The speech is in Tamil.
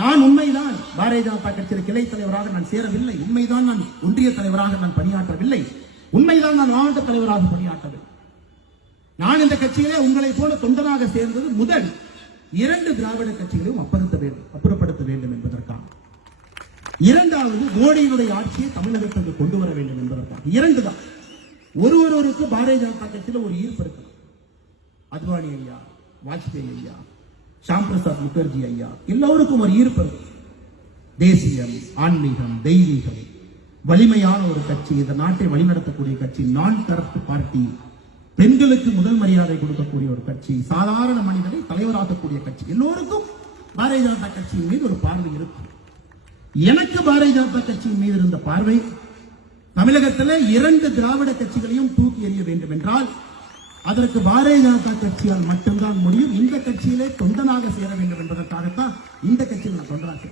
நான் உண்மைதான். பாரதிய ஜனதா கட்சியில் கிளை தலைவராக நான் சேரவில்லை. உண்மைதான் நான் ஒன்றிய தலைவராக நான் பணியாற்றவில்லை. உண்மைதான் நான் மாவட்ட தலைவராக பணியாற்றவில்லை. நான் இந்த கட்சியிலே உங்களை போல தொண்டனாக சேர்ந்தது முதல் இரண்டு திராவிட கட்சிகளையும் அப்படுத்த வேண்டும் அப்புறப்படுத்த வேண்டும் என்பதற்காக. இரண்டாவது மோடியினுடைய ஆட்சியை தமிழகத்திற்கு கொண்டு வர வேண்டும் என்பதற்காக. இரண்டு தான் ஒரு ஒருவருக்கு பாரதிய ஜனதா கட்சியில ஒரு ஈர்ப்பு இருக்கலாம். அத்வானி ஐயா வாஜ்பேயி ஐயா ஷாம் பிரசாத் முகர்ஜி ஐயா. எல்லோருக்கும் ஒரு ஈர்ப்பு. தேசியம் ஆன்மீகம் தெய்வீகம். வலிமையான ஒரு கட்சி இந்த நாட்டை வழிநடத்தக்கூடிய கட்சி நான் கரப்ட் பார்ட்டி. பெண்களுக்கு முதல் மரியாதை கொடுக்கக்கூடிய ஒரு கட்சி சாதாரண மனிதனை தலைவராக்கக்கூடிய கட்சி. எல்லோருக்கும் பாரதிய ஜனதா கட்சியின் மீது ஒரு பார்வை இருக்கும் எனக்கு பாரதிய ஜனதா கட்சியின் மீது இருந்த பார்வை தமிழகத்தில் இரண்டு திராவிட கட்சிகளையும் தூக்கி எறிய வேண்டும் என்றால் அதற்கு பாரதிய ஜனதா கட்சியால் மட்டும்தான் முடியும். இந்த கட்சியிலே தொண்டனாக சேர வேண்டும் என்பதற்காகத்தான் இந்த கட்சியில் நான் தொண்டனாக